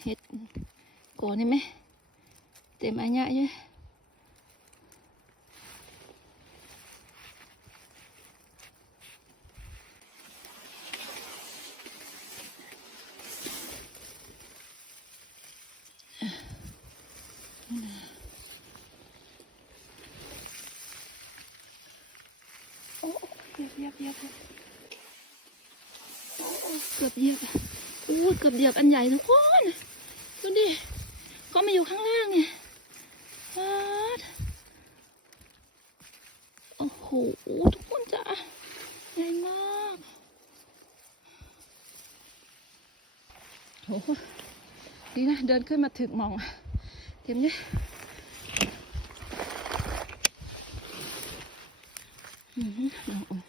เห็ดก่อนี่ไหมเต็มอันยะเย อะโอ้เกือบเหยียบอันใหญ่ทุกคนดูดิก็มาอยู่ข้างล่างเนี่ยฟาดโอ้โหทุกคนจ้ะใหญ่มากโอ้โหดีนะเดินขึ้นมาถึงมองเห็นไหมอือหือน้องอุ่น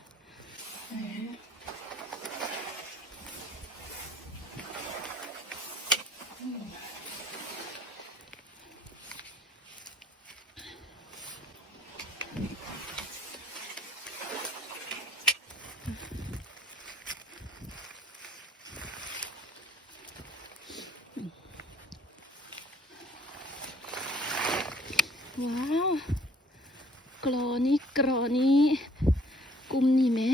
ว้าว กรอนี้กรอนี้กุมนี่แหม่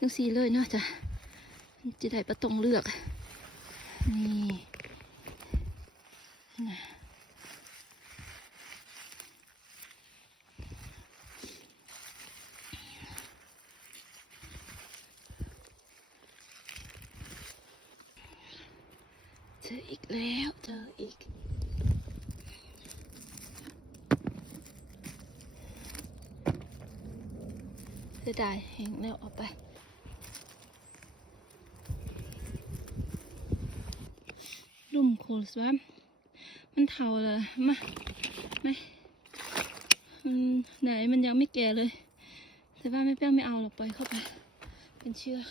ยังสีเลยเนาะจ้ะจะได้ประตองเลือก นี่นะเจออีกแล้ว เจออีก จะได้แห้งแล้วออกไป ลุ่มโคลสวมมันเทาเลยมาไม่มันไหนมันยังไม่แก่เลย แต่ว่าไม่เปี้ยวไม่เอาหรอกปล่อยเข้าไป เป็นเชือก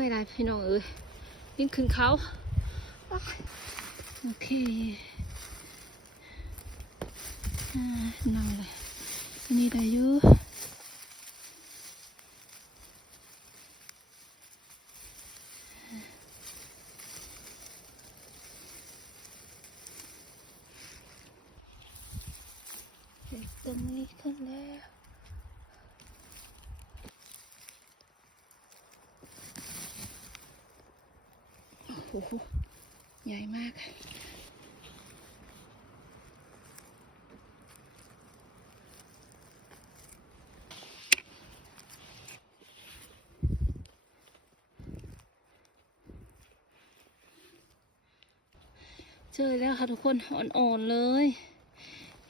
เมื่อไรพี่น้องเอ้ยยิ่งขึ้นเขาโอเคอ่านอนเลยนี่ได้อยู่เด็กตรงนี้ขึ้นแล้ว โอ้โหใหญ่มากเจอแล้วค่ะทุกคน อ่อนๆเลย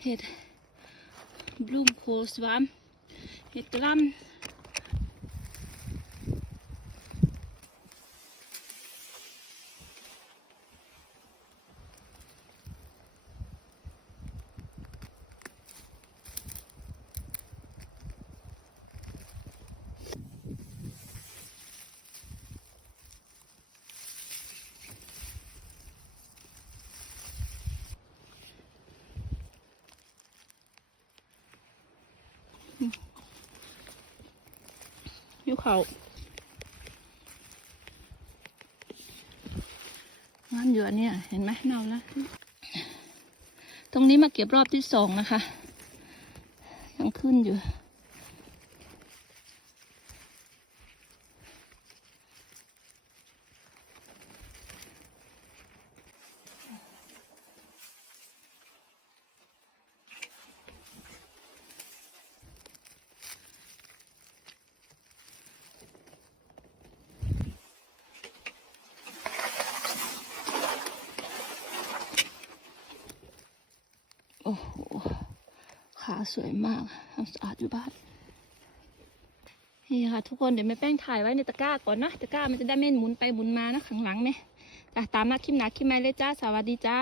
เห็ดบลูมโคสวามเห็ดกล้ำิวเขางานเยอะเนี่ย เห็นไหมเน่าแล้ว ตรงนี้มาเก็บรอบที่สองนะคะ ยังขึ้นอยู่ อ้โห ขาสวยมากทำสะอาดอยู่บ้าน นี่ค่ะทุกคนเดี๋ยวแม่แป้งถ่ายไว้ในตะกร้าก่อนนะ ตะกร้ามันจะได้ไม่หมุนไปหมุนมานะข้างหลังไหมจ้ะตามมาคลิปหนาคลิปใหม่เลยจ้า สวัสดีจ้า